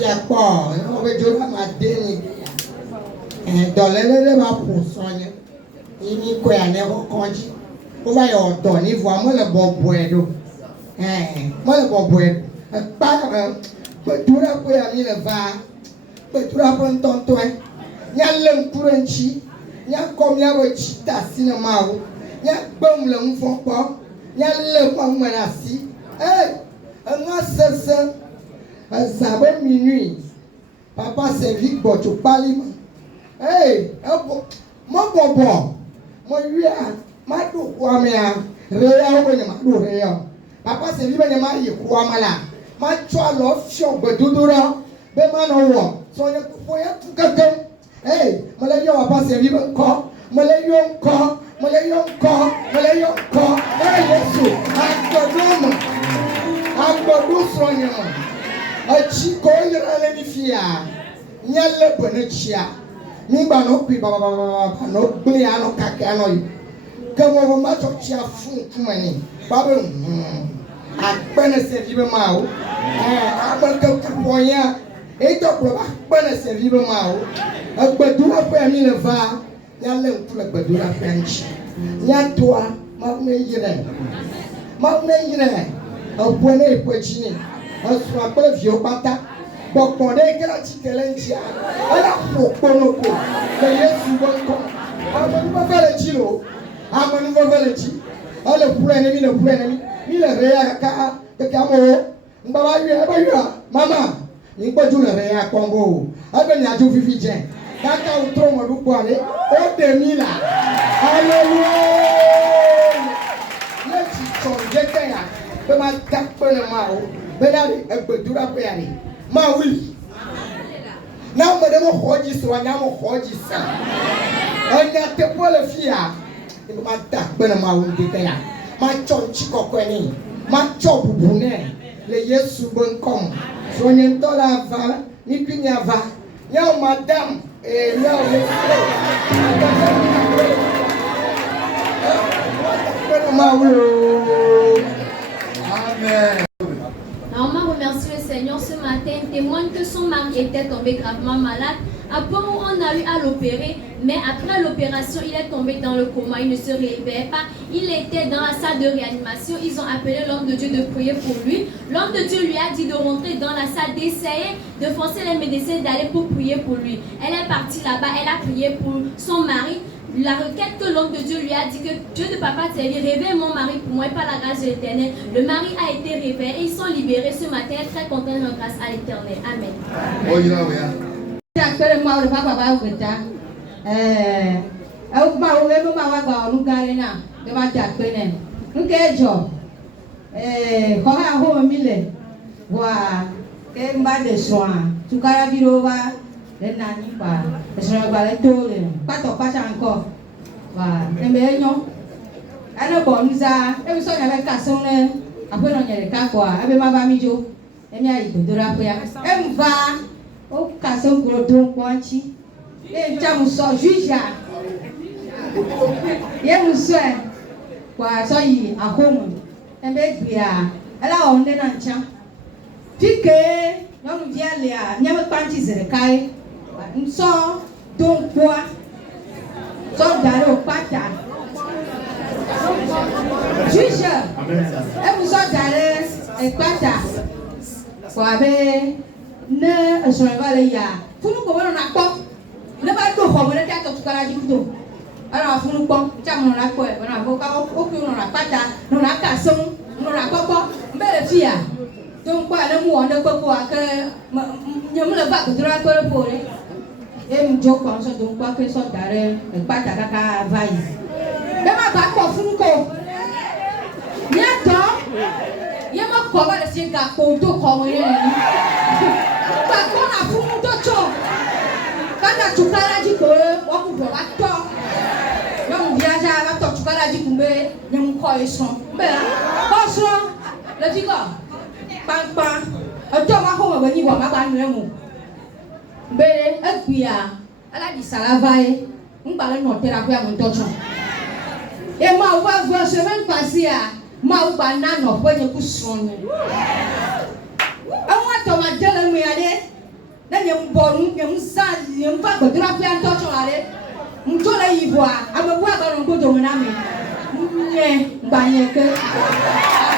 fille à quoi? On veut dire ma déni. Dans les va pour soigner. Il n'y quoi à n'importe quoi. On va y ordonner, voir moi le bon boido. Moi le bon boido. Pas tout la pour y le va. Tout la pour un tonton. Y'a l'un pour un chi. Y'a combien de chita cinéma. Y'a bon le font pas. Y'a le pas menacé. Un seul. Ça va minuit. Papa servi pour tu parles. Mon bonbon. Mon lui a ma tout quoi mais réa ou ma tout réa. Papa servi ben ma y quoi mala. Ma choix l'option bedudura. Ben mano. Son ya pour ya tout quelqu'un. Mala yo papa servi ben quoi. Mala yo encore. Yesu. Agbodo soignement. A chico ira le fia. Nyale bonachia. Mi ba no pi ba no gbe ano kake ano yi. Kemo mo ma to chia fun kumani. Ba be akpene se vibe ma o. Akpene ka kuponya. E to pro akpene se vibe ma o. Agbodo apo mi le va. Nyale ntu le gbodo la french. Nya toa ma me yire. Abone epojini. Asu akpele vi opata. Bokponde kera chikelentia. Ala poponoko. Le Yesu bonko. Amanu vale chilo. Ala prenemi. Mi le rea ka mo. Mbaba yu. Mama. Ni gboju le rea kongo. Abe ni aju fifi jen. Kaka utro mo du kwale. O de mi la. Hallelujah. Let's chonjeke ya. Be ma tapele ma o. Be na egbedura pe ya ni. Ma oui. Na mo de mo hoji so na mo hoji sa. Onya te pole fia. Be ma tapele ma o de ya. Ma chonchi kokweni. Ma chobubu ne. Le Yesu bon kom. So nyento la va, ni pinya va. Ya madame Amen. Maman remercie le Seigneur ce matin, témoigne que son mari était tombé gravement malade. À point où on a eu à l'opérer, mais après l'opération, il est tombé dans le coma, il ne se réveillait pas. Il était dans la salle de réanimation. Ils ont appelé l'homme de Dieu de prier pour lui. L'homme de Dieu lui a dit de rentrer dans la salle, d'essayer de forcer les médecins d'aller pour prier pour lui. Elle est partie là-bas, elle a prié pour son mari. La requête que l'homme de Dieu lui a dit que Dieu de papa t'a dit, réveille mon mari pour moi et par la grâce de l'Éternel. Le mari a été réveillé et ils sont libérés ce matin, très contents de leur grâce à l'Éternel. Amen. Đến nay bà rồi bà lại tôi liền bắt tộc bắt sang co và em bé nhóc anh nó bỏ ra em sao nhà cái cả sông lên à quên rồi nhà để cá quả em bé ba mi chú em nhà thì tôi ra quên em va ô cả sông của tôi quan chi em chăm sóc duy trì em soi quả soi gì à không em bé bia em là ông đến ăn chăng thích cái nó cũng dễ liền nhà mới quan chi rồi cái so don't qua so dari opata Jesus e so dari opata kwa be ne asore vale ya funu ko wona nakpo ne ba do ho mo ne ta to kara ji kudo ara funu po cha mo na ko e na ko ka o ku no na pata no na ka sun no na popo mbele fia don't kwa ne mu wona ko ko aka nyam le ba ko dura ko le po le em jo kon so don kwa ke so dare e pata kaka vai be ma ba ko fun ko ya to ye ma ko ba le sin ka ko do ko mo ye ni ba ko na fun do cho kana tukara ji ko o ku do ba to yo mu dia ja ba to tukara ji ku be nyam ko e so be ko so le ji ko pampa o to ma ko ba ni bo ma ba nu mu bere agbia ala di salavae ngba no therapy am ntocho e ma wa vo semaine passée a ma u ba na no po je ku sonu awon to ma dele mi ade na nyem bonu nyem sa nyem fa godura pia nto chorale nto la yivwa amebu agaro ngodo na me nye gbanyeke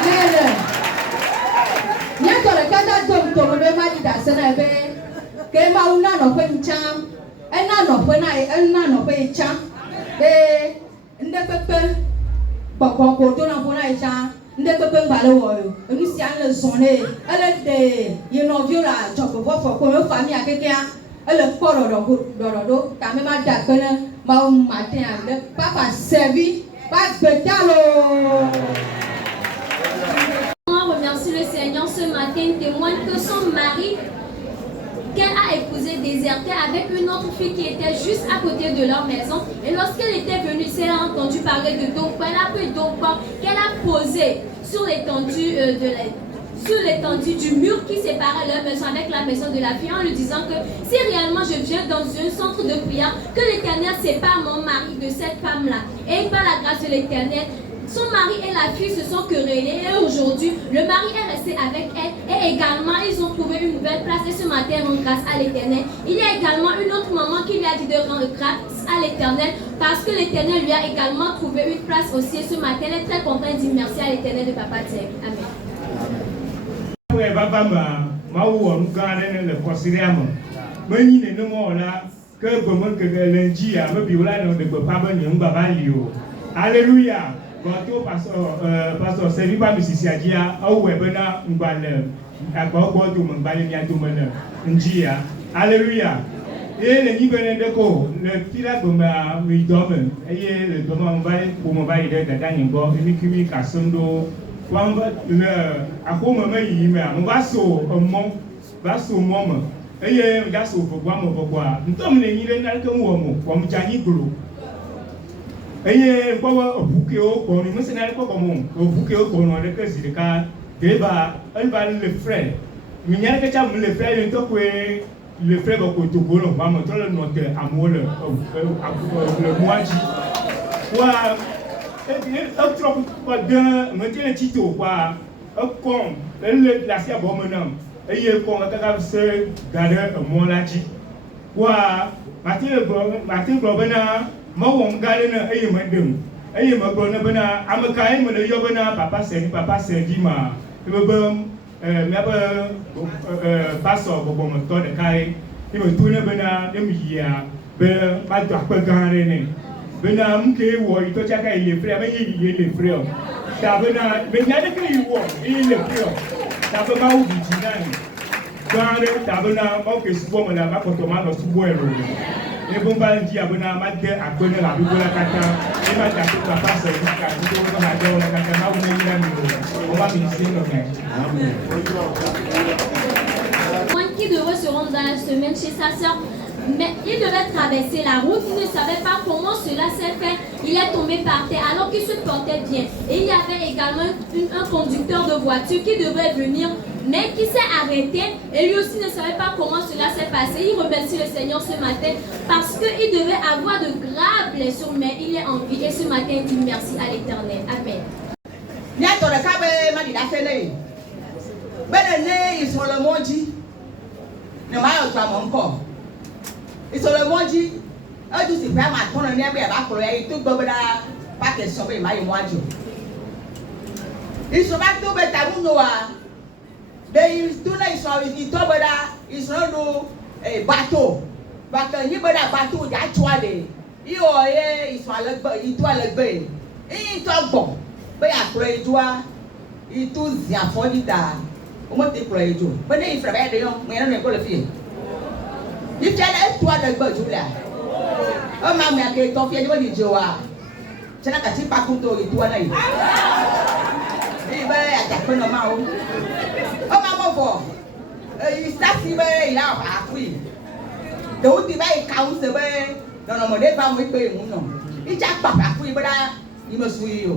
nele nya tore kata dom to me ma di da se na be ke ma una no pe ncham ena no pe ncham be nde pepe boko ko to na bona ncham nde pepe ngale wo yo enu si an le sonne ele de ye no viola choko fo ko me famille akekea ele poro do ta me ma da pena ma matin de papa servi pas betalo. On remercie le Seigneur ce matin, témoigne que son mari qu'elle a épousé désertait avec une autre fille qui était juste à côté de leur maison. Et lorsqu'elle était venue, elle a entendu parler de Dokwa. Elle a pris Dokwa qu'elle a posé sur l'étendue du mur qui séparait leur maison avec la maison de la fille en lui disant que si réellement je viens dans un centre de prière, que l'Éternel sépare mon mari de cette femme-là. Et par la grâce de l'Éternel, son mari et la fille se sont querellés et aujourd'hui, le mari est resté avec elle et également, ils ont trouvé une nouvelle place et ce matin, rendent grâce à l'Éternel. Il y a également une autre maman qui lui a dit de rendre grâce à l'Éternel parce que l'Éternel lui a également trouvé une place aussi et ce matin, elle est très contente et dit merci à l'Éternel de Papa Thierry. Amen. Alléluia. Quand pasteur servi par Mrs. Yadia, au webena mbale, akoko tu mbale ni atu mena, njia. Alléluia. Et le niveau de co, le fila comme mi dorme, et le domaine mbale pour mbale de dadani bo, mi kasondo, kwamba le akoma mai yima, mbaso mon, baso mom. Et ngaso kwa mo kwa. Ntomne nyire na kemu mo, kwa mjani gro. Eye kwa obuke o kono musina ko komo obuke o kono de ke zirika deba elba le frère minya ke cha le frère yo to kwe le frère ba ko to golo ba mo to le note amole le moaji wa e trop ko de mo tele tito kwa o kon le la sia bo mo nam eye ko ka se gade mo laji wa matin globena Mawon galena ayi mandem ayi magona bana amakai mo le yobana papa sedi ma bebem meba pastor bobo mo to de kai ni mo tuna bana dem yia be ma do akpa gare ne bana mke wo ito chaka ile frère ba yi ile frère ta bana be nya de kai wo ile frère ta ba ma u bijinani gare ta bana mo ke subo mo na ba ko to ma no subo ero et bon va dire abona mate akone la bibola kata et ma ta papa c'est ka tout on va dire la kata ma on est là on va ministrer le amen. Qui devrait se rendre dans la semaine chez sa soeur, mais il devait traverser la route, il ne savait pas comment cela s'est fait, il est tombé par terre alors qu'il se portait bien. Et il y avait également un conducteur de voiture qui devait venir, mais qui s'est arrêté et lui aussi ne savait pas comment cela s'est passé. Il remercie le Seigneur ce matin parce qu'il devait avoir de graves blessures, mais il est en vie et ce matin il dit merci à l'Éternel. Amen. Ils sont le monde dit, eux tous ils prennent ma tonne de nez, ils tout le pas question de maille moi Dieu. Ils sont pas tout bêta noir. Ils tournent, ils tombent là, ils sont dans bateau. Parce que ni bêta bateau, il y a trois des. Ils sont à le ils doivent le bain. Ils sont bon. Ben après ils doivent, ils tous y a fondé là. Au moins ils croient ils doivent. Ben ils font bien de mais on n'est pas le fil. Il tient un toit de bœuf là. Un maman qui est tombé, il dit Joa. C'est là que tu pas content de toi là. Il va attaquer nos mains. Un maman fort. Il s'assied, il a appris. Donc il va y causser dans le modèle pas muy bien non. Il tient pas appris là, il me suit.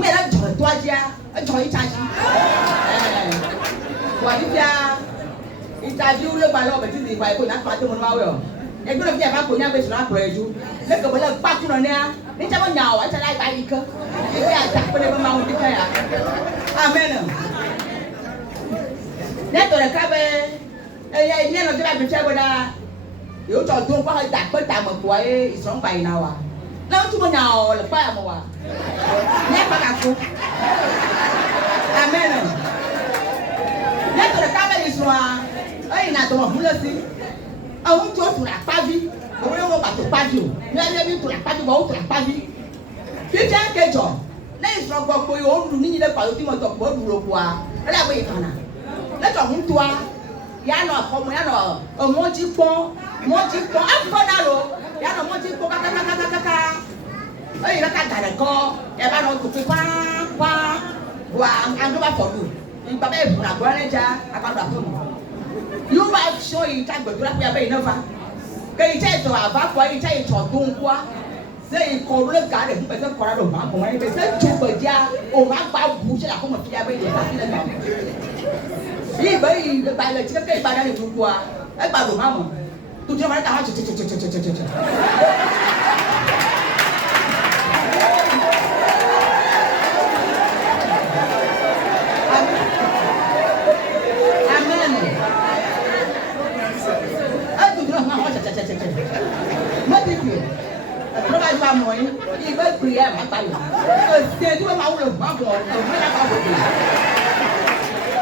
Mais là toi dia, toi il tient. Toi il interview le ballon petit des voix qu'on a pas tout le monde et puis le vient pas qu'on a besoin de après jour mais que voilà pas tout le monde ni ça va nyao ça là pas que et puis à taper le moment où tu fais amen net le cabe il y a un débat de Tchabona. Il y a autant de fois d'accueil à mon bois, ils sont pas inawa. Non, tout le monde a le pas à moi. N'est pas d'accord. Amen. N'est pas le cas de l'histoire. Il n'a pas de aussi. Ah, on tourne sur la pavie. On ne va pas te pavie. Il y a bien sur la pavie, on va la pavie. Tu tiens quel jour? Les gens qui ont eu une pas de temps pour le voir. Là, oui, on a. Là, tu as un toit. Il y a un monti pont. Monti pont. Un peu d'allô. Il y a un monti pont. Il y a un corps. Il y a un autre qui un doigt pour nous. Il va faire la bonne déjà à part la pomme. You might show you type of graph away never. Can you tell to our back why you tell you to don't qua? Say, call the garden, but the corner of Mamma, when they said to the jar or my bow, who should have come up here by the he by the chicken by the Gua, about Mamma. To tell my house. Il veut prier à ma taille. C'est tout le monde le bas pour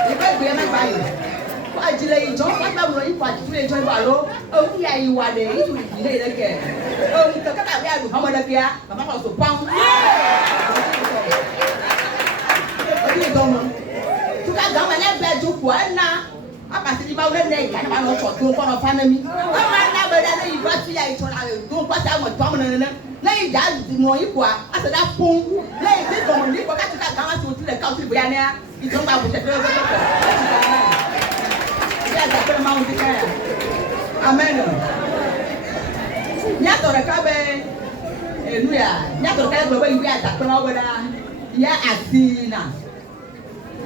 il veut prier à ma taille. Pas de les gens, pas de les gens, tous les gens vont il y a eu à des ils sont les gens qui quand tu as bien du comment le faire, maman va se prendre. Tu as dans ma lèvre du quoi là. À partir du moment où il y a un autre tour pour nos familles. Il va se faire donc pas ça moi toi là il a moi quoi à ce là pont là il dit comme lui quand tu as dans sur les calculs bien ils sont pas vous faire il y a simplement un décalage. Amen. Il y a dans le cas et nous il y a dans le cas il y a d'accord voilà il y a Asina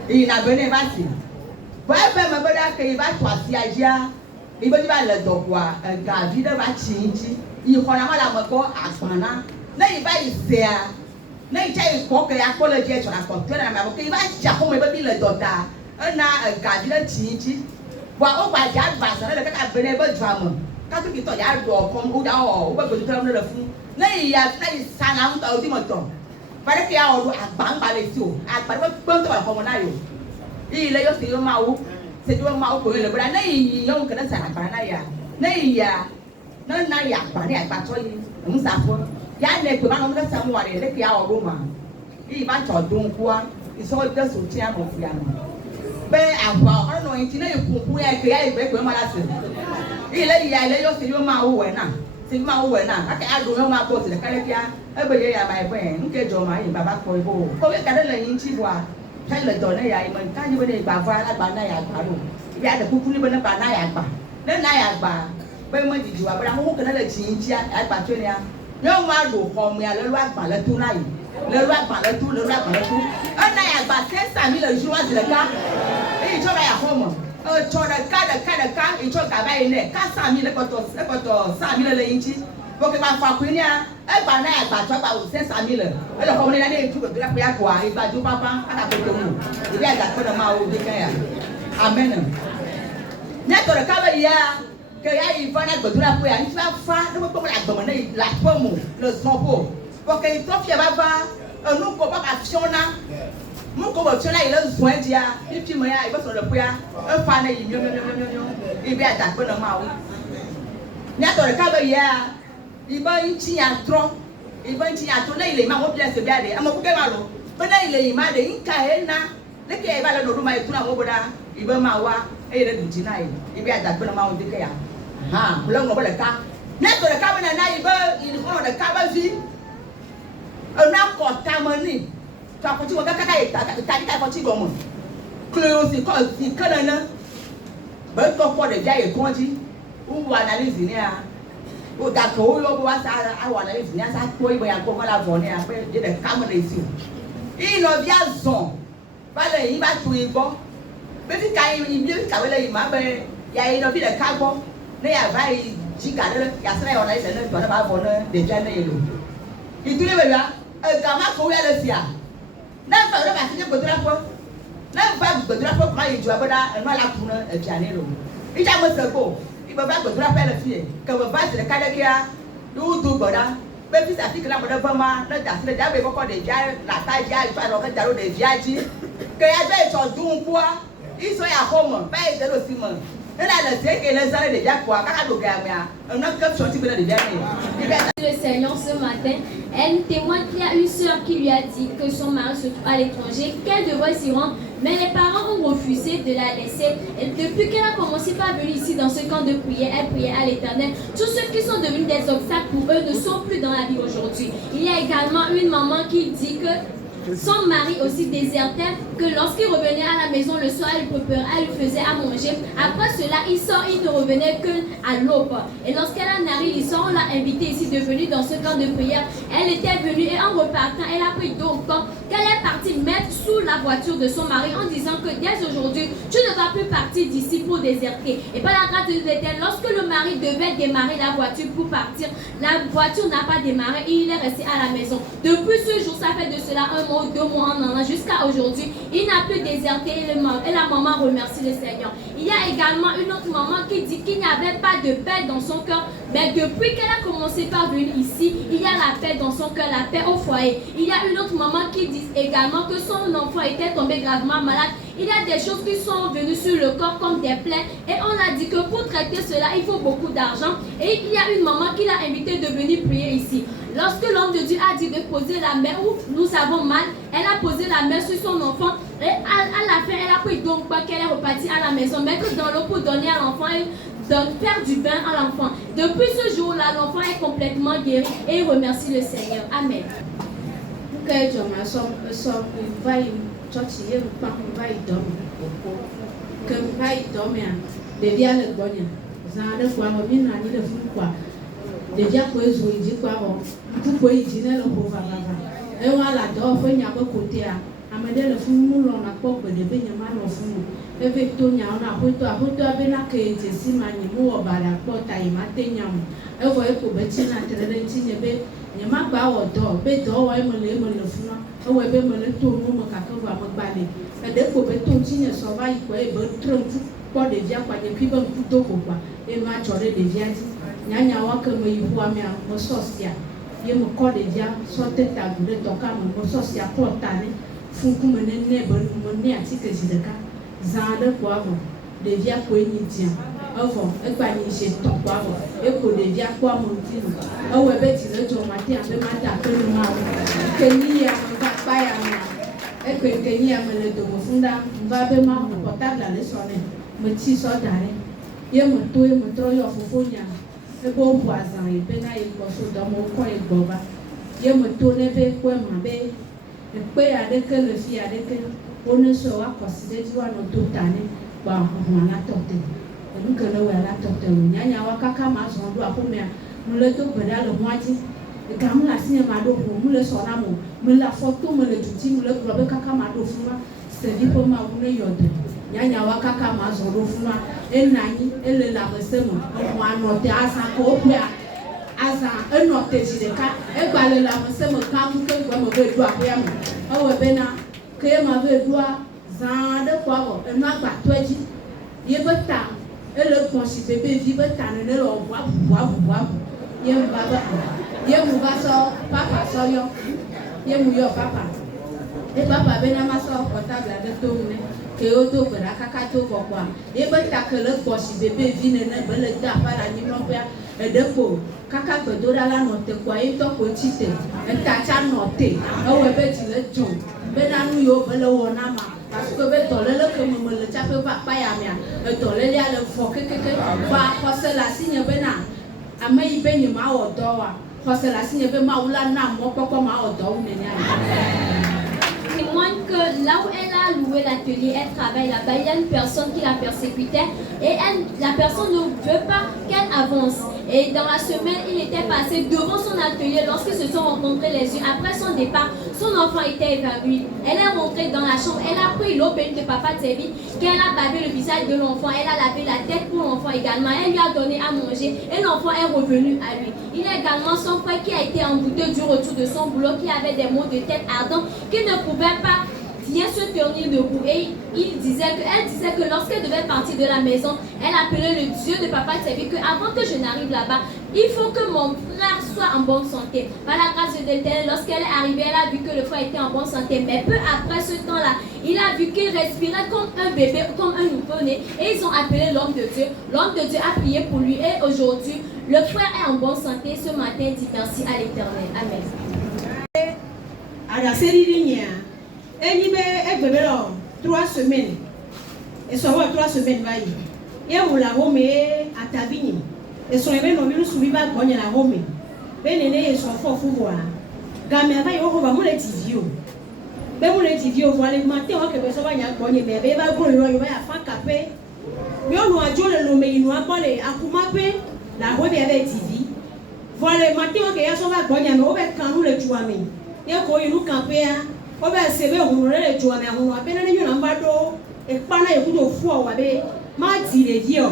il a bené vasi voilà me voilà que il va choisir dia il va dire le doigt gars vie de va changer il connaît mal la moko asana na il va isia na il tient ko que ya ko le dia sur la porte na ma ko il va tia ko me bi le doda na gars vie de changer wa o ba ja ba sa le ka bene ba drama ka tu ki to ya do ko o da o ba go tu le fun na il ya na il sana un ta o di mo to pare que ya o do agba ngba le ti o agba ba gbon to ko mo na yo ile yo se yo ma o se yo ma o ko le bra na il yo ka na sa agba na ya na ya na ya agba ni agba to yi un sa fo ya ne pe ba no ka sa mo wa le ke ya o ro ma i ba cho dun kwa i so de so ti a mo fi ya no be awa ono yin ti na ikunkun ya ke ya igbe pe ma la se ile yo se yo ma o we na se ma o we na aka ado yo ma ko se le kale kia ebe ye ya ma ebe nke jo ma yin baba ko ibo ko we ka de le yin chi wa kai le do na ya i man ka ni we ne ba va la ba na ya gba ro ya de kuku ni be na ba na ya gba na ya gba be mo di juwa bra mo ko na le chi yin chi ya gba to ni a yo ma do ko mi a le lu agba le tu na yi le lu agba le tu na ya gba 500,000 le jour de le ka il cho ya homo cho da ka il cho ka ba ine ka 100,000 le ko to 100,000 le yin chi bo ke ba fa ku ni a e gba na ya gba to gba 500,000 e lo ko ni na ni tu ko la ya kwa e gba ju papa aka ko to mu e ya ga ko na ma o de kan ya amen ne to ka ba ya que ya il va na godura po ya ni fa no ko la gbomo na la pomo le zonpo porque il to fi ba nous ko ba action na mu ko ba tona ile zuan dia ipi mo ya ibo so le po ya e fa na yi myo e bi ada ko na ma o ni to ka ba ya ibo nchi ya tro na ile ma wo bless bi ade ama ku ke ma lo be na ile ma de nka he na le ke ba le no ma tu na wo boda ibo ma wa e le du na e bi ada ko na ma o de ke ya ha lo ngo ba le ka ni to ka ba na ibo il ko de ka ba vi na ko ta mo ni ta ko ti wo kaka ta ko ti go mo close ko si kana na ba to ko de ja e ko ji u wa analyze ni a o da ko o yo wa sa a wa analyze ni a sa ko ibo ya ko mo la vo ni a pe de ka mo le si i no bia zon ba le yin ba tu igbo be ti ka yin bi ka we le yin ma be ya yin no bi de ka gbo ne ya ba yi ji ka le ya sa ya analyze ne to na ba vo ne de ja ne yelo itule be ya gama ko ya le sia na fa ro ba ti godura po na fa godura po ma yi ju aboda eno ala ku na afiane lo Il y a un second. Il me va que tu rappelles le fille. Que me va sur le cadre qui a. D'où tout voilà. Mais puis ça fait que là, on a vraiment. Là, t'as fait déjà beaucoup de dias. La taille dias, il faut alors que t'as des dias. Que y a des choses d'où quoi. Ils sont à home. Pas être le ciment. Et là, le Dieu qui les a déjà quoi. Quand on a gagné. On a comme sorti de Le Seigneur ce matin, elle témoigne qu'il y a une sœur qui lui a dit que son mari se trouve à l'étranger, qu'elle devrait s'y rendre, mais les parents ont refusé de la laisser. Et depuis qu'elle a commencé par venir ici dans ce camp de prière, elle priait à l'Éternel. Tous ceux qui sont devenus des obstacles pour eux ne sont plus dans la vie aujourd'hui. Il y a également une maman qui dit que son mari aussi désertait, que lorsqu'il revenait à la maison le soir, elle préparait, elle lui faisait à manger. Après cela, il sort, il ne revenait qu'à l'aube. Et lorsqu'elle a narré l'histoire, on l'a invitée ici de venir dans ce camp de prière. Elle était venue et en repartant, elle a pris donc qu'elle est partie mettre sous la voiture de son mari en disant que dès aujourd'hui, tu ne vas plus partir d'ici pour déserter. Et par la grâce de l'Éternel, lorsque le mari devait démarrer la voiture pour partir, la voiture n'a pas démarré et il est resté à la maison. Depuis ce jour, ça fait de cela 1 mois ou 2 mois en allant jusqu'à aujourd'hui, il n'a plus déserté et la maman remercie le Seigneur. Il y a également une autre maman qui dit qu'il n'y avait pas de paix dans son cœur, mais depuis qu'elle a commencé par venir ici, il y a la paix dans son cœur, la paix au foyer. Il y a une autre maman qui dit également que son enfant était tombé gravement malade. Il y a des choses qui sont venues sur le corps comme des plaies et on a dit que pour traiter cela, il faut beaucoup d'argent. Et il y a une maman qui l'a invité de venir prier ici. Lorsque l'homme de Dieu a dit de poser la main où nous avons mal, elle a posé la main sur son enfant et à la fin, elle a pris donc pas qu'elle est repartie à la maison, mais que dans l'eau pour donner à l'enfant et faire du bain à l'enfant. Depuis ce jour-là, l'enfant est complètement guéri et il remercie le Seigneur. Amen. Déjà pour les jouer du quoi bon, pour pouvoir y dîner le pauvre vava. Et on a la dor, faut y avoir côté à. Amène le fou moulon à porte de Benjamin au fond. Et Victoria, on a pris toi, Bena qui était si maniou au bas la porte à y matin. Et voyez pour Bettina, Trédentine, il n'y a pas au dor, bédo, et me le fou. Et ouais, me le tour, mon caco va me baler. Et dès que Bettina sauvaille, quoi, et Bertrand, pas de via, pas de pibon, tout quoi, et ma choré de viazi. Nyanya wake me yibua me mo sosia ye mo kode dia so teta gure to ka mo sosia portane funku me ne bo mo ne atike jideka zande ko avo de via ko eni dia ovo e gba ni se to ko avo e ko de via ko mo ti no o we be ti le jo mate abe mata ko ni ma keni ya ba pa ya ma e ko keni ya me le do mo funda ba be ma mo portable le sone mo ti so dare ye mo to e mo tro yo fofonya ebe o bu azan ebe na igbo so do mo ko igbo ba ye mo to ne be ko ma be pe adeke le fi adeke onu so wa consider ji wa no to tani ba ho na to te enu ke le wa la to te nya wa kaka ma so do akome mo le to gbeda le mo aji e ka mo la sinya ma do ho mo le so na mo la photo mo le tuti mo le gro be kaka ma do fu ma se di po ma wo ne yodo nyanya wakaka mazoro funa enani elela mesemo mo anote asa ko pia asa enote jideka egbalela mesemo kamu ke gbo mo be du apia mo owe bena ke ma be du a zande kwawo enu agba toji ye beta ele konsi bebe vi beta ne lo bua ye mbaba ye mu ba so papa so yo ye mu yo papa e papa bena ma so portable de to ne que o to para kaka to kokwa e be takele posi bebe vine ne bele da para ni mo bia e depo kaka gbedora la no te kwa e to ko tite e ta cha no te o we be ti le jon be na nu yo bele wo na ma parce que be to le ke mo le cha pe pa ya mia e to le ya le fo ke ba ko se la signe be na ama yi be ni ma o do wa ko se la signe be ma wula na mo poko ma o do ne nya témoigne que là où elle a loué l'atelier, elle travaille là-bas, il y a une personne qui la persécutait et la personne ne veut pas qu'elle avance. Et dans la semaine, il était passé devant son atelier lorsqu'ils se sont rencontrés les yeux. Après son départ, son enfant était évanoui. Elle est rentrée dans la chambre, elle a pris l'eau bénite de Papa Tsebi, qu'elle a bavé le visage de l'enfant, elle a lavé la tête pour l'enfant également, elle lui a donné à manger et l'enfant est revenu à lui. Il y a également son frère qui a été embouté du retour de son boulot, qui avait des maux de tête ardents, qui ne pouvait pas vient se tenir debout et elle disait que lorsqu'elle devait partir de la maison, elle appelait le Dieu de papa Tsebi que avant que je n'arrive là-bas, il faut que mon frère soit en bonne santé. Par la grâce de l'Éternel, lorsqu'elle est arrivée, elle a vu que le frère était en bonne santé. Mais peu après ce temps-là, il a vu qu'il respirait comme un bébé, comme un nouveau-né. Et ils ont appelé l'homme de Dieu. L'homme de Dieu a prié pour lui. Et aujourd'hui, le frère est en bonne santé. Ce matin, dit merci à l'Éternel. Amen. À la série ligne, elle y met 3 semaines. Et ça va 3 semaines. Il y a un homme à Tabini. Et son événement, nous suivons à Gonya la Home. Bénéné et son fort pouvoir. Gamma va y avoir mon étivio. Ben mon étivio, voilà le matin, on va que ça va y avoir une bébé, va pour le royaume à faire capé. Mais on a joué le nom, il nous a parlé à Kumape, la Home avec TV. Voilà le matin, on va y avoir Gonya, mais on va quand nous le jouer. Il y a quoi, il nous campé, on va se faire rouler le jouer, mais on va peine nous l'embado, et pas là, il y a beaucoup de fois, on va ma dire les vieux.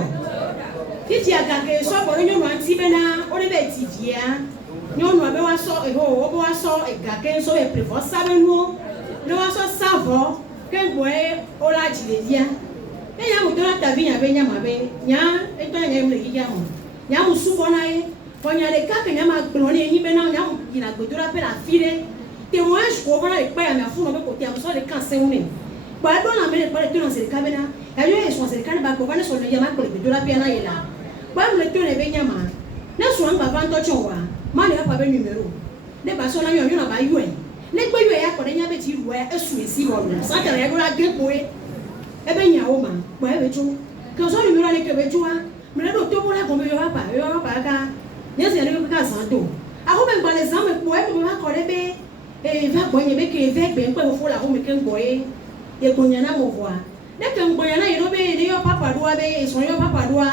Titi a gagné soit pour nous anti bena on est bêtisier nous nous avons sort et on va sort et gagné soit et prévoir ça nous nous va sort savoir que boy on l'a dit les vieux et y a mon ta vie avec nyama be nya et toi nya me kiya mo nya mo su bona e ponya le ka que nyama cloner ni bena nya mo ina go to la pe la file témoignage pour voir les pères mais fou no be côté am so le cancer ou même ba do na me le pare tu na se kabena ya yo e so se kana ba ko bana so le nya ma ko le do la pe na yela. Quand le tour est bien mal, ne sois pas vanté de toi. Moi, je n'ai pas de numéro. Ne pas sonner, il n'y a pas eu. Ne pas eu à connaître un petit jouet, un suicide. Sans que la gueule de bouée. Eh bien, il y a un homme. Moi, je vais jouer. Quand on numéro avec le joueur, mais le docteur pour la combe, il n'y aura pas. Il n'y aura pas. Il y a un peu de santo. Alors, même dans les hommes, pour être un collègue, et va boire, mais qui est venu, pour le fond, la roue, qu'un boy, et qu'on y en a mon voix. Dès qu'un boy, il n'y a pas de doigt, et son papa doigt.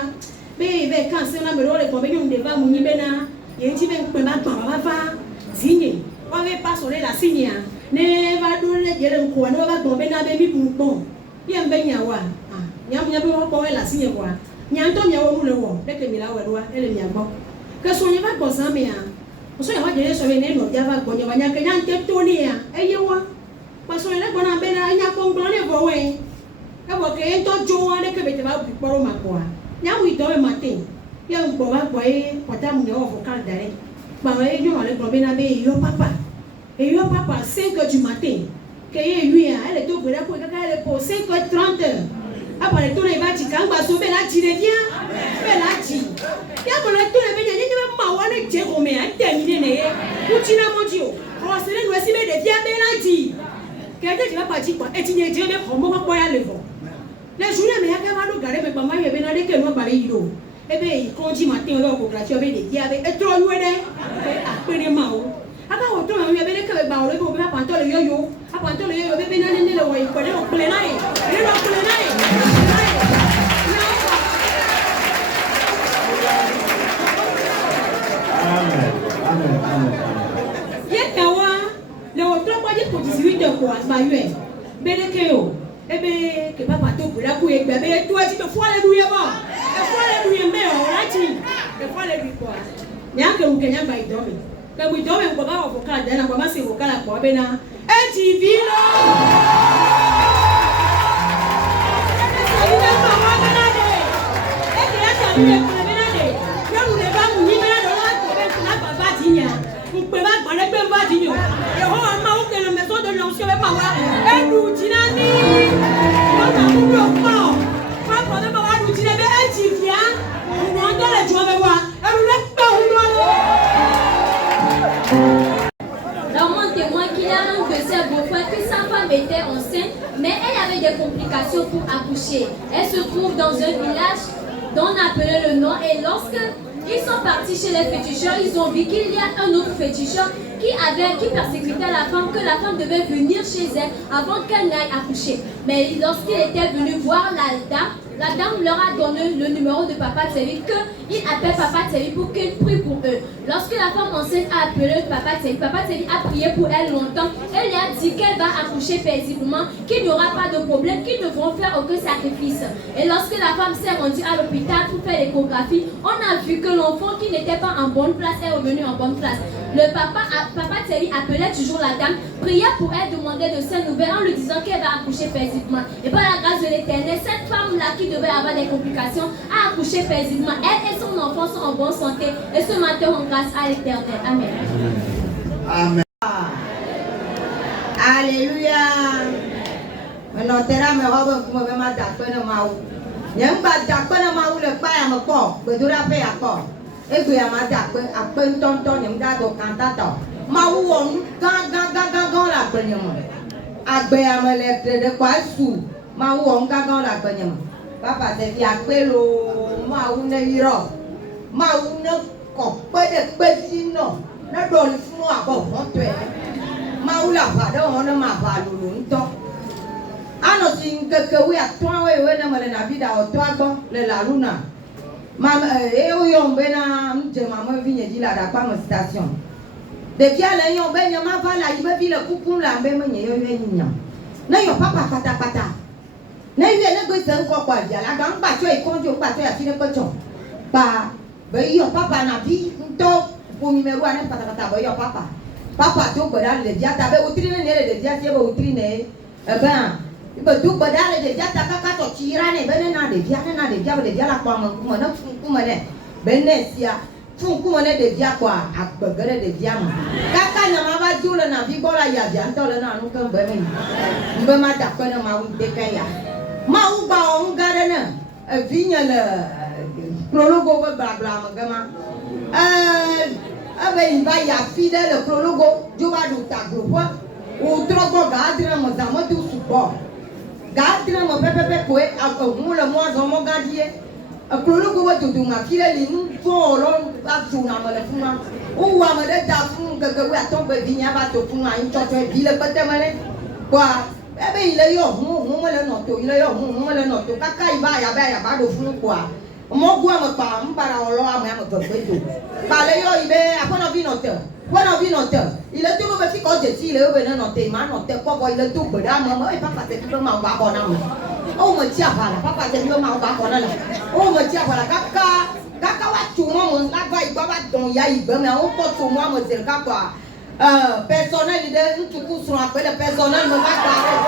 Bébé, quand c'est là, mais on est tombé dans le débat, mon ibena, et tu viens pour ma papa, signer. On va pas sonner la signe. Ne va donner le coin, on va tomber dans le baby pour bon. Bien, ben, yawa. Yam yam pas la signe quoi. Nyantom yawa le wo, dès que Mila wa, elle est bien bon. Que son yava pour ça, mais on se va dire sur les noms, yava bon, yava n'y a que y'en tête tourné, et yawa. Parce qu'on est là, on a bien un yakomblonné, voyez. Et vous avez un taux de joie, et que vous avez pour ma quoi. Now we do a matin. Young boy, what I'm your vocal direct. But I know a little bit your papa. Et your papa, 5 heures du matin. Que lui, elle est au bout de la pour 5h30. Après le tour, il va dire quand va sauver la tire bien. Mais la tire. Il y a mon tour, il y a ma one Jérôme, terminé. Poutina Modio. On se laisse aussi mettre des biens, mais la tire. Quelqu'un qui va partir quoi? Et tu n'y es jamais pour moi, quoi, à l'evant. Les journées, mais il y a un gars qui m'a dit que je ne vais pas aller. Eh bien, quand je m'attends à la population, il y a des trop loin après les mains. Après, on trouve qu'il y avait des gens qui ont fait un yo-yo. Après, le yo-yo, il y a des gens qui ont fait un plein air. Il y a un pour 18 heures pour eh bien, que papa tout pour la couille, mais toi, tu te fous les douilles avant. Il faut les douilles, mais on l'a dit. Il faut les douilles quoi. Il y a que vous gagnez pas y dormir. Que vous dormez, vous pouvez avoir vocal, d'ailleurs, comment c'est vocal à quoi, ben là. Et tu vis là. Dans mon témoin qu'il a un de ses beaux-frères que sa femme était enceinte, mais elle avait des complications pour accoucher. Elle se trouve dans un village dont on appelait le nom et lorsque ils sont partis chez les féticheurs, ils ont vu qu'il y a un autre féticheur qui persécutait la femme, que la femme devait venir chez elle avant qu'elle n'aille accoucher. Mais lorsqu'il était venu voir la dame, La dame leur a donné le numéro de Papa Thierry, qu'il appelle Papa Thierry pour qu'il prie pour eux. Lorsque la femme enceinte a appelé Papa Thierry a prié pour elle longtemps. Elle lui a dit qu'elle va accoucher paisiblement, qu'il n'y aura pas de problème, qu'ils ne vont faire aucun sacrifice. Et lorsque la femme s'est rendue à l'hôpital pour faire l'échographie, on a vu que l'enfant qui n'était pas en bonne place est revenu en bonne place. Le Papa Thierry appelait toujours la dame, priait pour elle, demandait de ses nouvelles en lui disant qu'elle va accoucher paisiblement. Et par la grâce de l'Éternel, cette femme-là qui devait avoir des complications a accouché paisiblement. Elle et son enfant sont en bonne santé. Et ce matin, on grâce à l'Éternel. Amen. Amen. Alléluia. Maintenant, terra me robe pour me mettre à peine ma ou. N'aime pas à peine ma ou le pas à me port, mais de la paix à port. Et puis à ma date, à peine tonton, n'aime pas de cantato. Ma ou on, gang, la peine. À paix à me lettre de quoi sous. Ma ou on, gang, la peine. Papa, c'est qui a payé le ma ou ne ira. Ma ou ne pas de petit non. Ne donne fou à bon, ma ou la va on ne m'a pas longtemps. Ah non, c'est que oui, à toi, oui, ne me l'a vie à toi, la luna. Maman, et où yon bena, je maman vient dire la rapam station. Depuis à la yon ben, y'a ma va la, il me dit le coucou la ben, y'a yon. Non, yon papa pata. Non, il y a le goût de quoi, y'a la gang, pas tu es conduit, pas tu as fini de coton. Bah, ben, yon papa n'a vie, top, pour numéro 1, pata, yon papa. Papa tu badal le dia tabe utrine ne le dia tiba utrine ben iba tu badal le dia taka to chirane ben na de dia la kwa kuma na kuma ne ben ne sia kuma ne de dia kwa akbagare de dia ma kaka na ma ba jula na bi bola ya dia ntole na nu kan ben mbe ma ta ko na ma u de kaya ma u ba on gare na vinya le prologo ba bla ma gama il va y a fidèle le prologo, je vais nous t'agrouper. Ou trop garder mon amour tout support. Garder mon pépé pour le mois en mon gardier. Le prologo va tout ma fille, les nous font l'homme à tout dans le fond. Ou à me dire d'affaire que vous êtes tombé vigna va te fond à une chose, il est pas terminé. Quoi? Eh bien, il est yo, mon le noto, il est yo, mon le noto. Kaka il va y avoir de fond quoi. Mon goût me parle, me parle en l'or, mais me fait tout. Parlez yo, il est à quoi on vit notre. Quoi on vit notre. Il est tout le petit quand je dis, il est venu notre man, notre quoi, il est tout bedam, maman, et papa, c'est tout le monde va en âme. Oh, me tient pas là, papa, c'est tout le monde va en âme. Oh, me tient pas là, kaka, wa tout le monde, là, va, il va, ton ya, il va, mais on peut tout le monde, me dire quoi. Personnel, il est tout coup sur un peu, le personnel me va garder.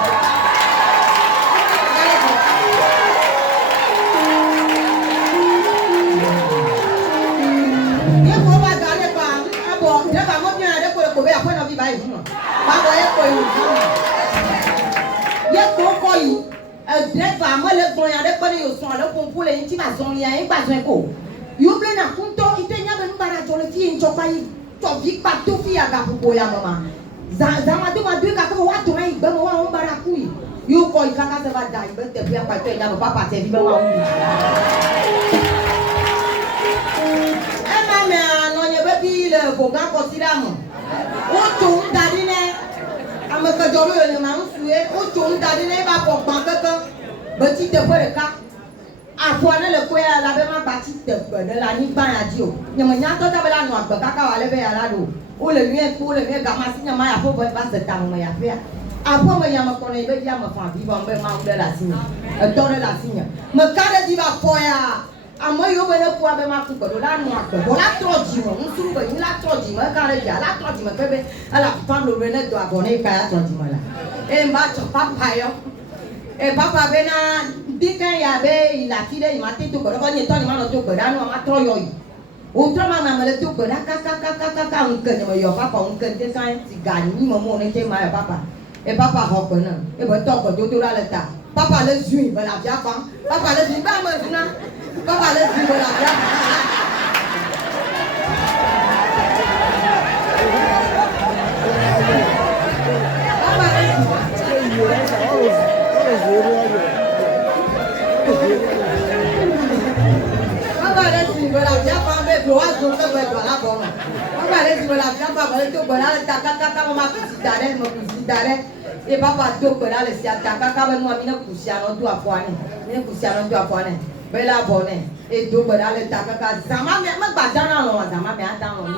Et papa bena dika ya be il a filé il m'a dit tout quoi quand il temps il m'a dit quoi là nous m'a trop yoy autrement maman le tout quoi là kaka on connaît yo papa on connaît ça si gagne ni maman on était mal papa et papa reconnaît et ben toi quoi tout là le tas papa le juin ben la bien femme papa le juin pas maintenant papa le juin ben la bien papa le juin Et papa do ko la le si ataka ka be no mi na kusiano do afwane. Ni kusiano do afwane. Be la bonne. Et do ko la le taka ka zama me ma gba dana lo zama me atan lo ni.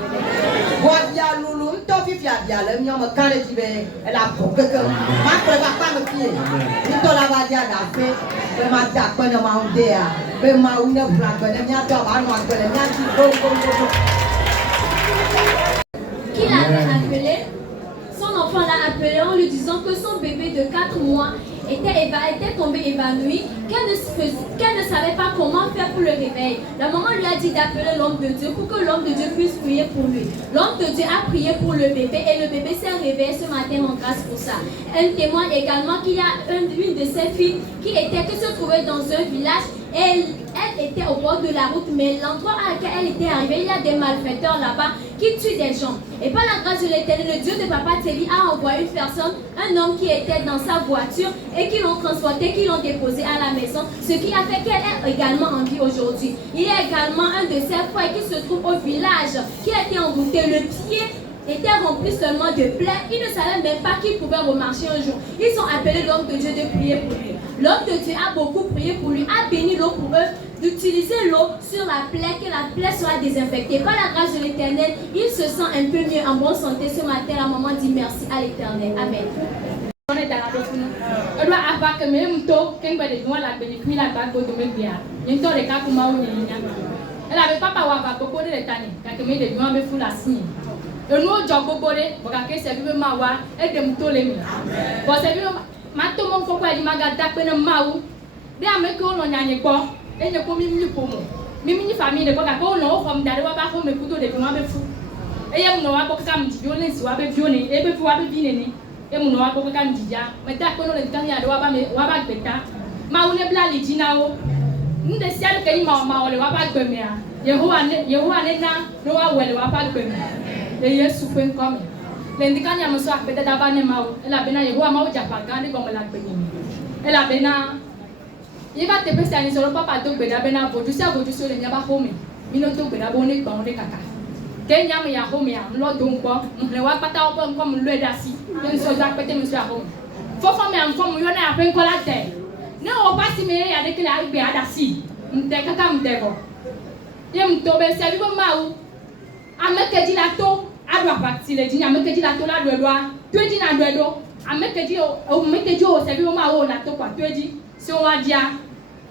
Bo ya lulu to fi fi abia le mi o mo kan le ti be e la ko keke. Ma ko ba pa me pie. Ni to la ba dia da fe. Be ma da ko na ma unde a. Be ma una bla ko na mi ato ba no ko le mi ati go. Qui l'avait appelé, son enfant l'a appelé en lui disant que son bébé de 4 mois était tombé évanoui, qu'elle ne savait pas comment faire pour le réveil. La maman lui a dit d'appeler l'homme de Dieu pour que l'homme de Dieu puisse prier pour lui. L'homme de Dieu a prié pour le bébé et le bébé s'est réveillé ce matin en grâce pour ça. Elle témoigne également qu'il y a une de ses filles qui se trouvait dans un village. Elle était au bord de la route, mais l'endroit à laquelle elle était arrivée, il y a des malfaiteurs là-bas qui tuent des gens. Et par la grâce de l'Éternel, le Dieu de Papa Télé a envoyé une personne, un homme qui était dans sa voiture et qui l'ont transporté, qui l'ont déposé à la maison, ce qui a fait qu'elle est également en vie aujourd'hui. Il y a également un de ses frères qui se trouve au village, qui a été envoûté, le pied était rempli seulement de plaies. Il ne savait même pas qu'il pouvait remarcher un jour. Ils ont appelé l'homme de Dieu de prier pour lui. L'homme de Dieu a beaucoup prié pour lui, a béni l'eau pour eux, d'utiliser l'eau sur la plaie, que la plaie soit désinfectée. Par la grâce de l'Éternel, il se sent un peu mieux, en bonne santé. Ce matin, la maman dit merci à l'Éternel. Amen. enye ko mimi pomo mimi famille de ko ka ko no ko mdare wa ba ko me kudo de ma be fu eye mu no wa ko ka mji violence wa be violence e be fu wa be vinene e mu no wa ko ka mji ja me ta ko no le kan ya de wa ba gbeta ma une bla li jinawo nde sia ke ni ma ole wa ba gbe me a Yehowa ne na no wa wele wa ba gbe me e Yesu pe nko me le ndika nya mo so apete da ba ne ma o e la be na Yehowa ma o ja pa gan de ko mo la gbe ni e la be na il va te passer à l'isolo papa to gbeda bena bodu sa bodu so le nyaba home mi no to gbeda bo ne gba on de kaka ke nyam ya home ya lo do nko mhle wa pata o nko mu lo edasi ke so za pete mi so ya home fofo me anko mu yo na apen ko la te ne o pasi me ya de kile agbe adasi mte kaka mte ko ye mto be se bi bo mawu amekeji la to adu apati le jinya amekeji la to la do doa to ji na do do amekeji o mekeji o se bi bo mawu la to kwa to ji si on va dire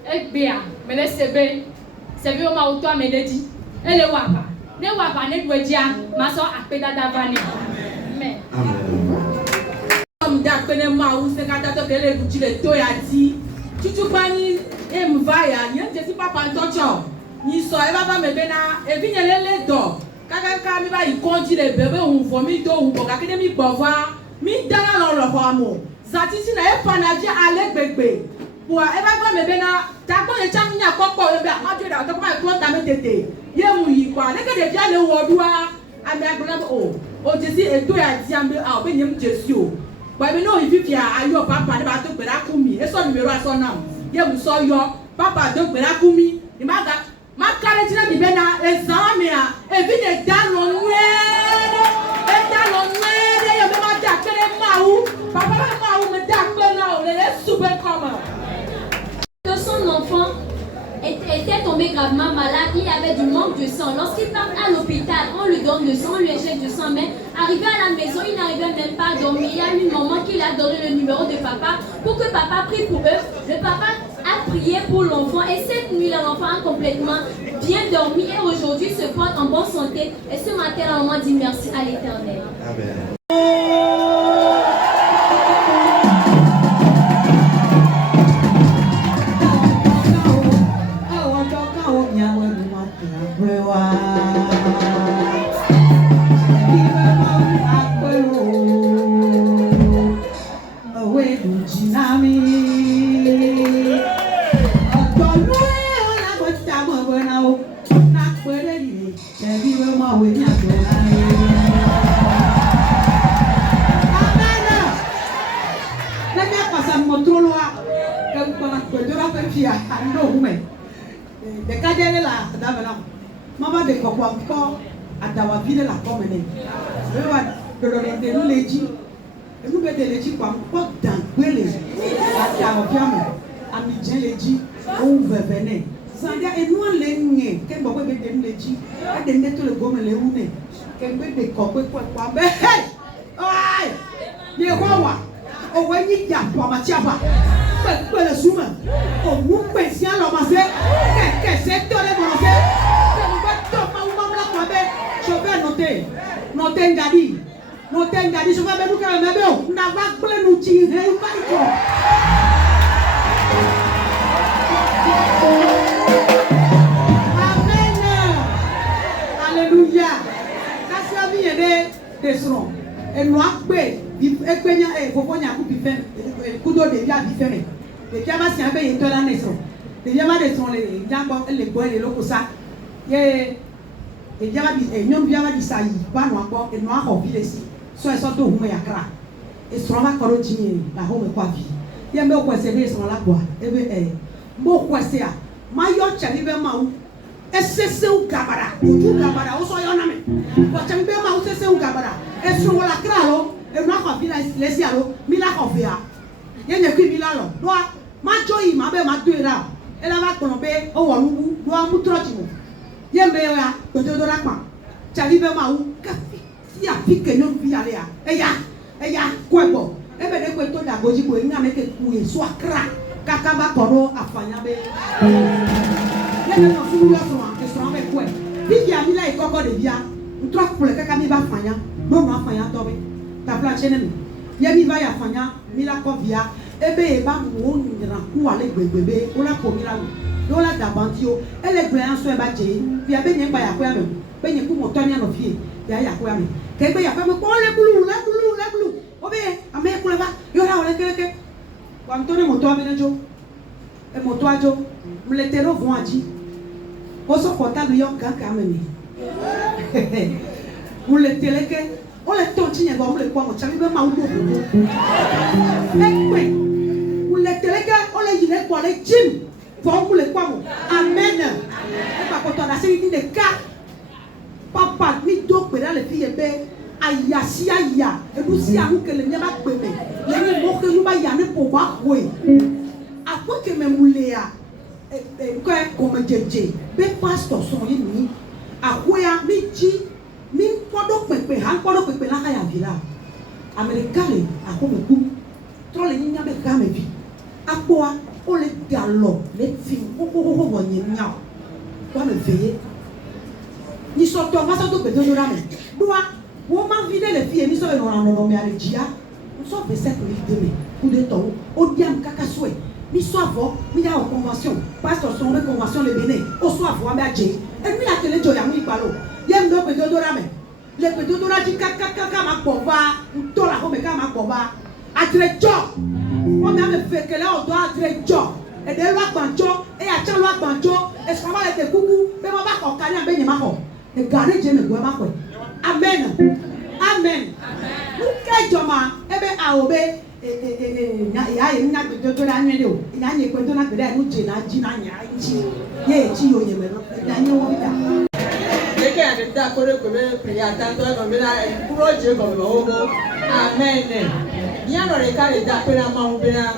ekbea mele sebe sebi o ma uto amededi ele wapa ne dwedia maso apeda davane amen da pene ma u se kata to kele bujile to ya ti tutu bani mvaya nyente si papa ntocho ni so e baba mebe na evinyelele do kaka mi ba ikonji le bebe hun fo mi do hun ko kakede mi gbova mi dana lo lo fo amo zatiti na e panaji alegbegbe pour eva mebe na ta ko e cham nya kokko e be amajo da to ko ma ko ta metete ye mu yi kwa le ke de dia le wodua ame agbona o ti si eto ya ti ambe a obe nyem jesu o ba me no ififia ayo papa ne ba to gbera kumi e so numero aso na ye mu so yo papa to gbera kumi ni maga makare ti na bi be na exam a e vi ne dano nwere ye me ma da kere mawu papa mawu me da kere na o le super comment que son enfant était tombé gravement malade, il avait du manque de sang. Lorsqu'il part à l'hôpital, on lui donne le sang, on lui injecte du sang, mais arrivé à la maison, il n'arrivait même pas à dormir. Il y a une maman qui lui a donné le numéro de papa pour que papa prie pour eux. Le papa a prié pour l'enfant et cette nuit, l'enfant a complètement bien dormi et aujourd'hui se porte en bonne santé. Et ce matin, la maman dit merci à l'Éternel. Amen. Mama de kokwa adawa vile la komene. Wewa dolo de nuleji. Et nous, les gens, quoi, pas dans les Amidjen les dit, ou venez. Zandia et nous les niais, qu'est-ce que vous avez dit les dit, et de tout le gomme les ouné, qu'est-ce que des copains quoi, mais hey, aïe, les rois, au wani ya pour ma tiaba, pas le souma, au mou pension l'homme qu'est-ce que c'est toi les manger, je vais noter Ngadi, je vais nous faire un n'a pas plein d'outils, Amen. Alléluia. La vie est des sons. Et nous avons fait, et vous voyez, couteau de vie à différer. Les diamants, c'est un peu une tonne de son. Les diamants, les diamants, les bois, les locaux, ça. Les diamants, et nous diamants, ils saillent, pas nous encore, et nous avons envie ici. Soit ils sont de Houmé Yakra. Et sur la corotine, la Houmé Kwavi. Il y a un peu de service sur la bois. Et bien, mo kwese a mayo chali be mawu esese u gabara oju gabara o so yo na me ko chali be mawu sese u gabara esu wala kralo e na ko fi lesi alo mi la ko fi a ye ne kwi mi la lo do ma joyi ma be ma do era e la ba kono be o wo nubu do amu trochi mo ye mbe ya ko do ra pa chali be mawu ka fi a fi ke no fi ale a e ya ko ebo e be de ko to da goji ko nya me ke ku e so akra kakaba koro afanya be le no fu yo so an so an be ko bi dia mi la ikoko de bia ntro kule kaka mi ba fanya no no afanya to be ta pla chene mi ye mi ba ya fanya mi la ko bia ebe e ba mo nyira ku ale gbegbebe o la ko mi la no la da bantio ele gbe an so e ba je bia be nyen ba ya ko ya me be nyen ku mo to nya no fie bia ya ko ya me ke be ya fa me ko le bulu obe ame ku le ba yo la o le keke kwa mtone moto abenejo e moto ajo mletero vont adi oso portable yo kaka ameni mleteleke ole tonchi nye go mle kwa mo chami be ma udo ekwe mleteleke ole yile kwa le jim fo mle kwa mo amen e pa ko to na se ni de ka papa ni do pe la le fille be aya si aya ebusi ahu kele nya ba gbe me le ni mo ke nu ba ya ni po ba ko e apo ke me mulea ko ko me jeje be pastor so yi ni akoya mi ji mi podo pepe han podo pepe la ya vila americane ako me ku tro le nya be ka me bi apoa o le galo le fi ko wo nyi nya ko me veye ni so to ma so to pe do ra me doa woman vide les filles ni so e no no me ale jia so be set le de me coup de temps o diam kaka soué ni so avo mi ya convention pasteur son be convention le bénin o so avo am aje e mi la tele joya mu ipalo ye ndo pe do ra me le pe do ra ji kaka ma po ba to la ho me ka ma po ba atre jo o me ame fekele o do atre jo e de lo agbanjo e a cha lo agbanjo e so ma le te kuku be mo ba ko kani am be nyama ko e gare je me go ma ko amen amen nuke joma ebe aobe ya ye nya do na nwe o nya nye kwedo na gbe nu je na ji na nya ji ye ji yo ye me no na nye wo ya leke ade da ko re ko be prayer tanto no me na kuro je ko me wo amen ya no re ka le da pe na ma wo be na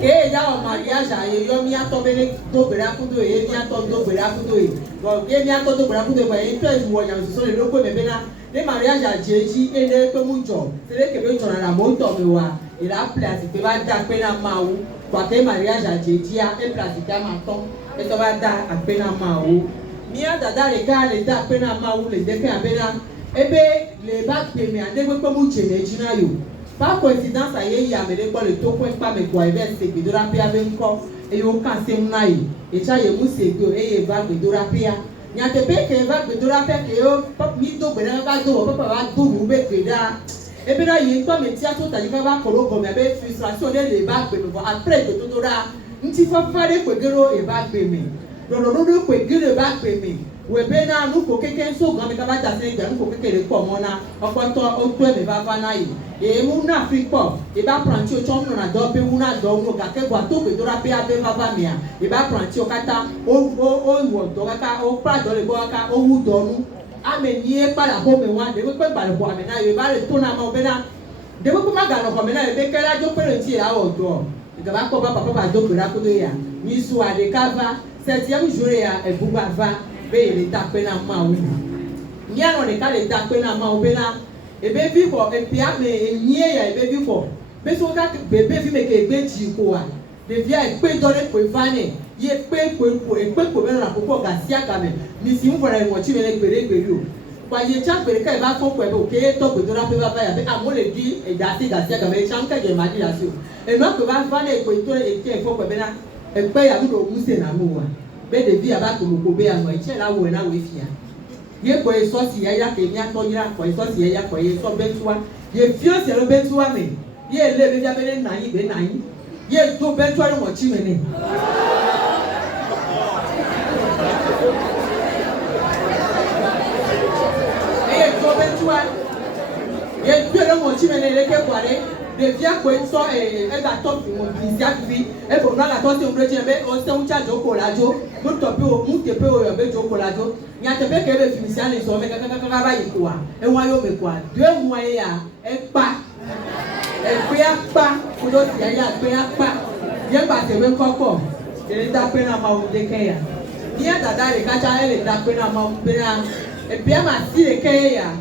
ke ya o mariage aye yo mi ato be ni do gbe ra kudo ye mi ato do gbe ra kudo ye bo ye mi ato do gbe ra kudo ba ye to e wo ya so le lo ko me be na le mariage ajeji ene pe mu jo tele ke be jo na mo to me wa ila place pe ba da pe na ma wo kwa ke mariage ajeji a e place ka ma ton e to ba da pe na ma wo mi a dada le ka le da pe na ma wo le de ke abena ebe le ba pe me ade pe mu je le ji na yo par coïncidence aye ya me le gbo le to ko pa me ko ebe se gbedora pe abe nko e yo kan se nna yi e cha ye mu se gbo e ye ba gbedora pe ya nya te pe ke ba gbedora pe ke yo pop mi do gbedora ba do papa ba do mu be gbeda e be na ye nko me ti ato ta yi ba ko ro go me be frustration le ba gbe me bo après gbedora nti fa fa de kwegero e ba gbe me do kwegero e ba gbe me we be na nu ko keke so gan me ka ba ta se gba nu ko keke le po mo na opo to o to me ba fa na yi e mu na fi po e ba pranti o cho mu na do be mu na do nu ga ke gba to be do ra be abe ba ba mi a e ba pranti o kata o wo do ka o pa do le bo ka o wu do nu ame ni e pa la ho me wa de we pe gba le bo ame na e ba le to na mo be na de beaucoup ma galo comme na be kala jo pere ti la o do de ba ko papa do pere ko do ya ni su ade kava 7e jour ya e bu ba va be le tape na ma o ni ano de ka le tape na ma o be na e be bi ko e pia me enye ya e be bi ko be so ka bebe fi me ke gbe ji ko wa de via e pe do le ko fane ye pe ko be na ko ga sia ka me ni si mo re mo chi me le gbere o kwa ye cha gbere ka e ba fo ko e be ke to gbe do ra pe ba ya be amo le di e ja ti ga sia ka me chan ka je ma di la si o e no ko ba fane ko to e ke fo ko be na e pe ya do mu se na mu wa be de via ba ko mo be ya no e che la wo na we fia ye ko e so si ya ke mi ato yira ko e so si ya ko ye so be tuwa ye fio se lo be tuwa me ye le be ja be na yi be na yi ye to be tuwa mo chi me ni ye to be tuwa ye to mo chi me ni le ke kware de via ko so e ga top mo bi sia fi e ko na ga to se ndo che be o se un cha jo ko la jo mo to pe o mu te pe o yo be jo ko la jo nya te be ke be fi sia le so me ka ba yi ko wa e wa yo me ko a de mu e ya e pa e pe apa ko do ti ya pe apa ye ba te we koko e da pe na ma o de ke ya ye dada le ka cha le da pe na ma o be na e pe ma si le ke ya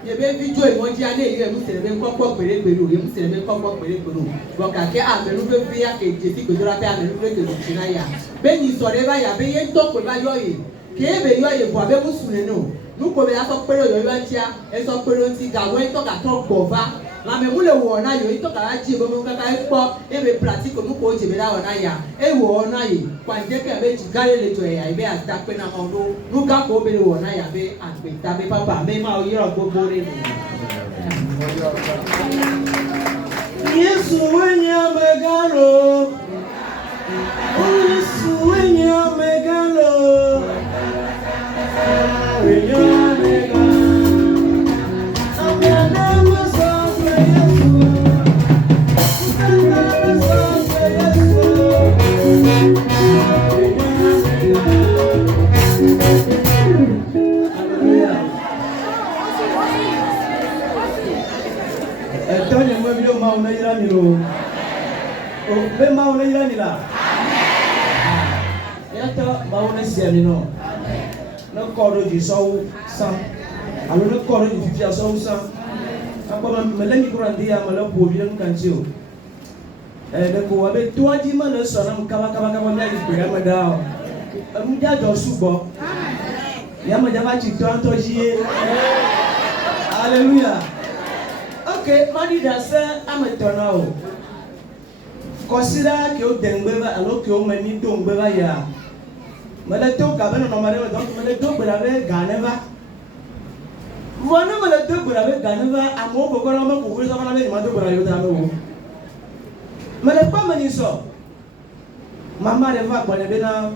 ye be video emoji ane ye mu se be kokko pere pere o ye mu se be kokko pere pere o bo ka ke amelu be fi ya ke je ti godora pe amelu be ke china ya be ni so re ba ya be ye to pe ba yo ye ke be yo ye bo be mu sune no nu ko be ya so pere yo yo antia e so pere o ti ga wo to ka to gbova la me mu le wo na yo to ka ji bo mu ka ka po e be pratique mu ko je be la wo na ya e wo na ye kwa nje ke be ji gare le to ya e be ata pe na mo do nu ka ko be le wo na ya be agbe ta be papa me ma o yiro gbogbo re ni Yesu wenya megalo Yesu wenya megalo wenya megalo Tony mwebilo mauna irani lo. O be mauna irani la. Yata mauna siami no. No koro di so sam. Alo no koro di fifia so sam. Apa melengi kurandia mala pobian kancio. De ko abe tuaji mana so na kaba ya programa dao. Amja jo subo. Ya majaba chito antojie. Hallelujah. Okay, madi dasa ametonao. Consider que o dengbeva alors que o meni dongbeva ya. Malato kabana no mare donc malato brave ganeva. Wana malato brave ganeva amo bokoro ma ko wisa mana be malato brave da me. Malato mani so. Mama de va bone be na.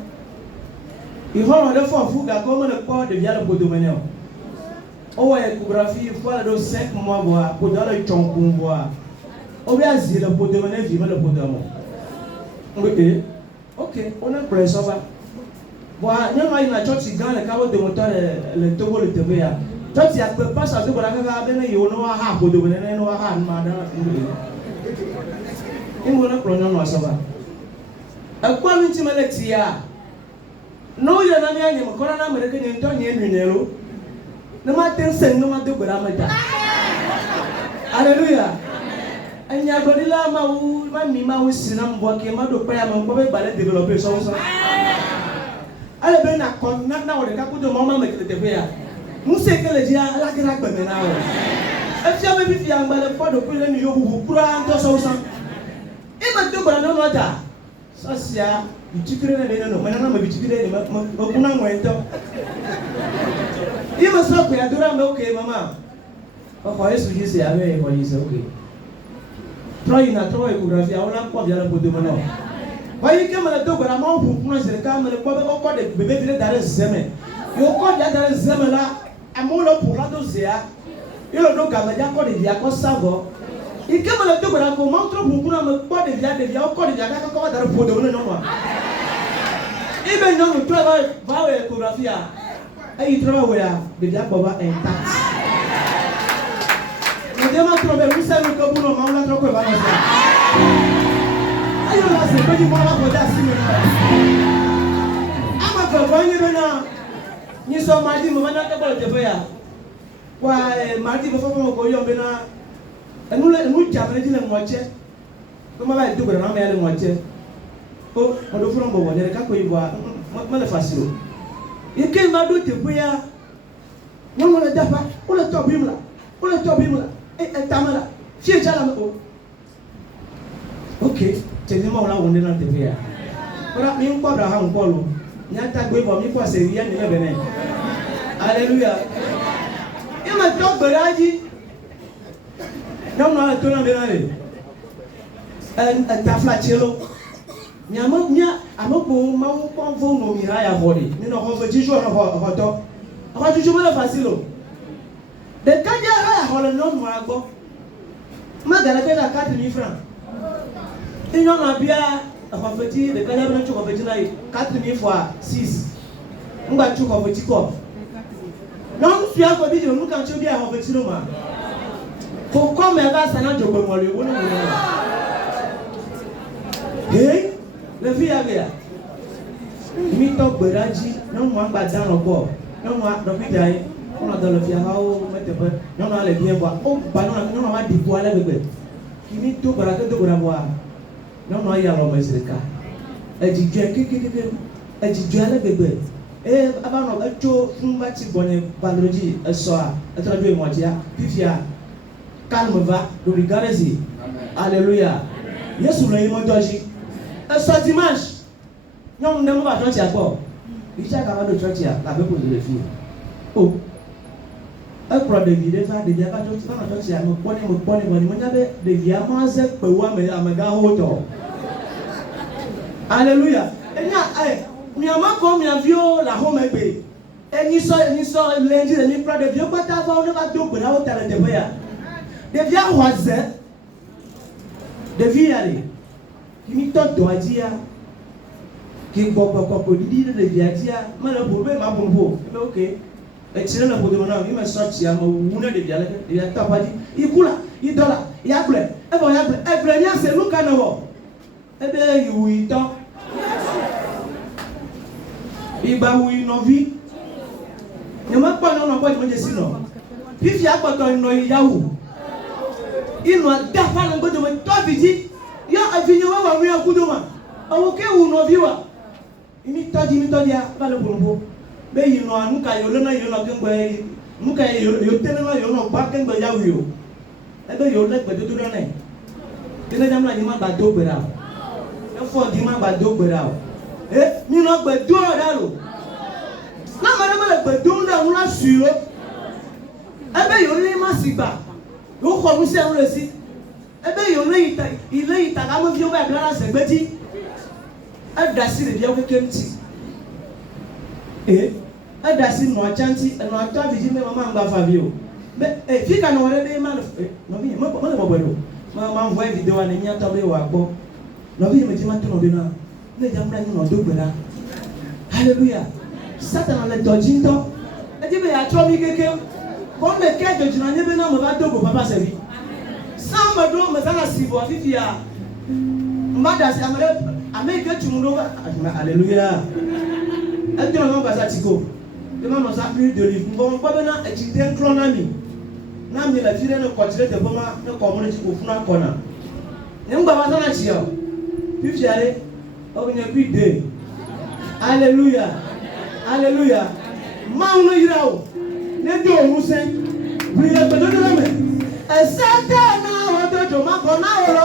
Ihoro de fo fuga ko mo le ko de via le podomeneo. Oh, échographie, il faut aller 5 mois voir, pour dans le chonkou voir. On va dire le pot de monnaie, vivre le pot de monnaie. Ok, on a pris ça va. Voilà, nous avons une chute dans le câble de moteur, le tobo, le TV. Toi, tu as pas ça, tu vas aller, il y a un pot de monnaie, il y a un madame. Il y a un pronom, ça va. À quoi tu m'as dit, non, il y a un ami, il y a un américain, il y a un numéro. No matter sing no matter gramata. Hallelujah. Anya godila ma mi ma sinam bo ke ma do pa ma ko be bale developer so so. Ale be na kon na wo de ka ko do mama me kete fe ya. Mu se kele dia la gra gbe me na wo. E fi am bi fi am bale fo do ko le ni yo bu kura to so so. E ma do gba no no da. So sia bitikire na de no me na ma bitikire ni ma kuna mo ento. Il me semble que y a ok, maman. Oh, Jésus dit c'est avec c'est ok. Trois échographies, on a pas bien la peau de mon nom. Voyez que le dos vraiment pour nous, c'est le cas, mais le corps de bébé vient dans les zèmes. Et au corps dans les zèmes là, à mon lot pour la dose, il le dos comme il y a encore des vies à quoi ça va. Et comme le dos vraiment montre pour nous, le corps de vie, au corps de vie, comment dans le peau de mon nom. Et maintenant, le travail va à l'échographie. Et il travaille de bien pour avoir intact. Dieu m'a trouvé, vous savez que vous n'avez pas trop que va faire. Aïe, là, c'est petit moi là pour dire si maintenant. Ama fait bonne maintenant. Ni so mardi mo bana ka bolo tefe ya. Wa mardi bo fo ko yo maintenant. Nous jamais dit le moitié. Comment va tout grand mais le moitié. Oh, on doit faire un bon bonheur quand il voit moi le facile. Et qu'il m'a dit tefe ya. Non on le dafa, on le tobim là. On le tobim là. Et tamala. Fié jala mo. OK, c'est le moment là on est dans tefe ya. Ora mi ko Abraham ko lo. Nyata gbe bo mi ko se ri ani le bene. Alléluia. Il m'a dit beraji. Non non to na benale. Ta flachelo. Nyama nya amoko ma ko vo no mi ha ya body. Ni no ko ji jo no ho to. Aba ju mo la facile. De kanja ha ho le no mo agbo. Ma gala ke na 4,000 francs. Inyo na bia aba feti de kanja no choko feti na 4,000 fois 6. Ngba choko feti ko. Non tu as dit nous quand tu dis à feti no ma. Pourquoi me va ça na jogo mo le wo no. Hey, le vie avait. Mi to gberaji, non mo agba dan robo. Non mo do bi dai. On a dans le fier hawo mete pe. Non on allait bien boire. Oh ba non on va di boire le bébé. Qui mi to bara que to boire boire. Non on y a lo meseka. E di je kekeke. E di je le bébé. E aba no e cho fun ba ti bone balroji e so a. E tra bi mo dia. Pifia. Calme va, nous regardons ici. Alléluia. Yesu le yimo doji. Et ce dimanche, nous ne pouvons pas church à quoi. Il y a quand même de church à la même chose de filles. Oh. Un problème de vie, de bien pas church, pas church à me bonne, moi j'avais des vies à manger pour moi mais à me gars auto. Alléluia. Et ni a ma comme ni vieux la home ebe. Et ni so lundi ni prend de vieux pas t'avoir on va tout pour la haute à de voya. Des vieux oiseaux. Des vieux aller. Qui m'y tente doit dire qui beaucoup dit de vieux dire mais le problème ma bombo. OK. Et tu n'as pas de maintenant, il me sorti à mon de vieux il a pas dit il coule il doit là il a blé. Et bon il a blé. Et blé c'est nous canavo. Eh bien il oui tant. Il va oui non vie. Il m'a pas non pas de sinon. Puis il y a pas ton no yaou. Il nous a d'affaire de me toi vidi. Ya avinyo wa wi akudoma. Awoke wu no viwa. Imi todi ya ba le bolombo. Be yi no anu ka yo le na yo no kengbe. Mu ka yo tele na yo no ba kengbe ya wi o. E be yo le gbe do na ne. Tele jam na ni ma ba do gbera. E fo di ma ba do gbera o. Ni no gbe do da lo. Na ma le gbe do da un la suyo. E be yo le ma sigba. Yo ko mu se un le si. Ebe yo le ita ka mo fi o ba bla se gbeti e da si le bi o kekemti e da si no achanti no ata vi me mama ngba fa bi o be fi ka no wore de ma no bi mo le mo bodo ma vo video ani nya to be wa gbo no bi me ti ma to no be na ne jam na ni no do gbera. Hallelujah. Satan le dojinto e ti be ya tro mi keke ko me ke dojina ni be na mo ba dogo papa se bi. Sama do mazana sibo afifia mbada si ameke tumundo. Alléluia. Adoro no basa tiko de ma no sa plus de livre bon ba na ejide clonami na mi la fire no kotire de boma no community ko funa kona ne ngba ba na chio fifiare o bi ne bi de. Alléluia. Alléluia. Ma no yirawo ne do ohun se bi le gbedo do me. Satana wa do ma ko na oro